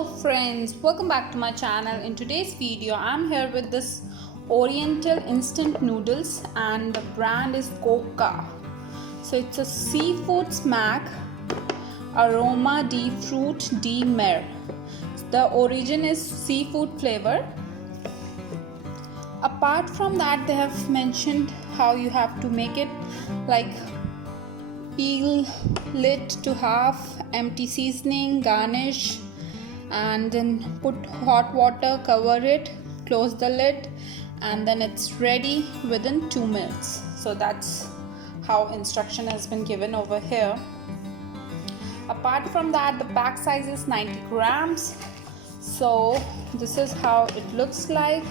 Hello friends, welcome back to my channel. In today's video I'm here with this oriental instant noodles and the brand is Koka. So it's a seafood smack, aroma de fruit de mer. The origin is seafood flavor. Apart from that, they have mentioned how you have to make it, like peel lid to half, empty seasoning, garnish, and then put hot water, cover it, close the lid, and then it's ready within 2 minutes. So that's how instruction has been given over here. Apart from that, the pack size is 90 grams. So this is how it looks like.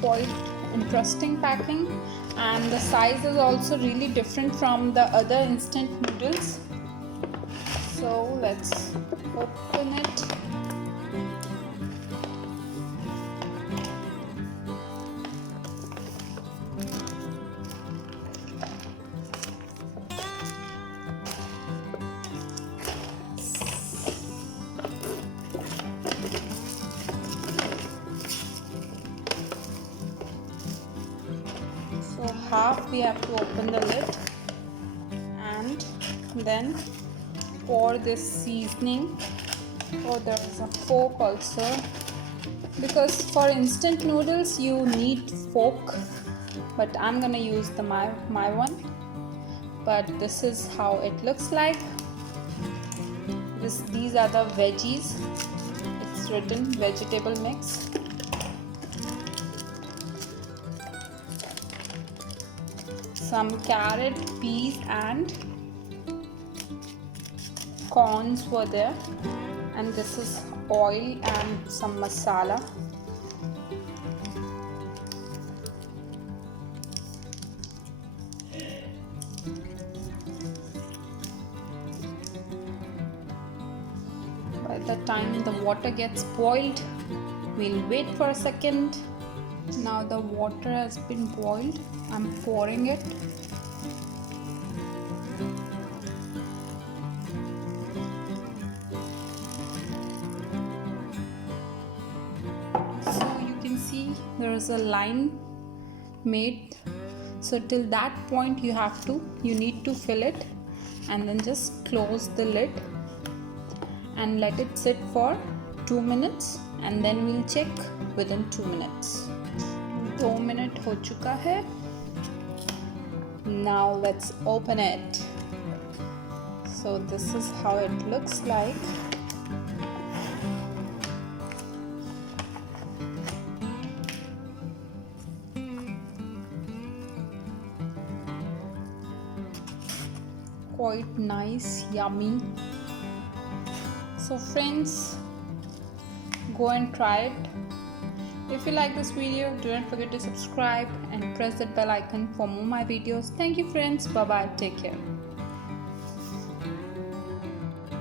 Quite interesting packing, and the size is also really different from the other instant noodles. So let's open it. So half we have to open the lid and then pour this seasoning. Oh, there is a fork also, because for instant noodles you need fork, but I'm gonna use my one. But this is how it looks like. These are the veggies. It's written vegetable mix. Some carrot, peas and corns were there, and this is oil and some masala. By the time the water gets boiled, we'll wait for a second. Now the water has been boiled. I'm pouring it. So you can see there is a line made. So till that point you need to fill it, and then just close the lid and let it sit for 2 minutes, and then we'll check within 2 minutes. 2 minutes हो चुका है. Now let's open it. So this is how it looks like. Quite nice, yummy. So friends, go and try it. If you like this video, don't forget to subscribe and press that bell icon for more my videos. Thank you friends. Bye bye. Take care.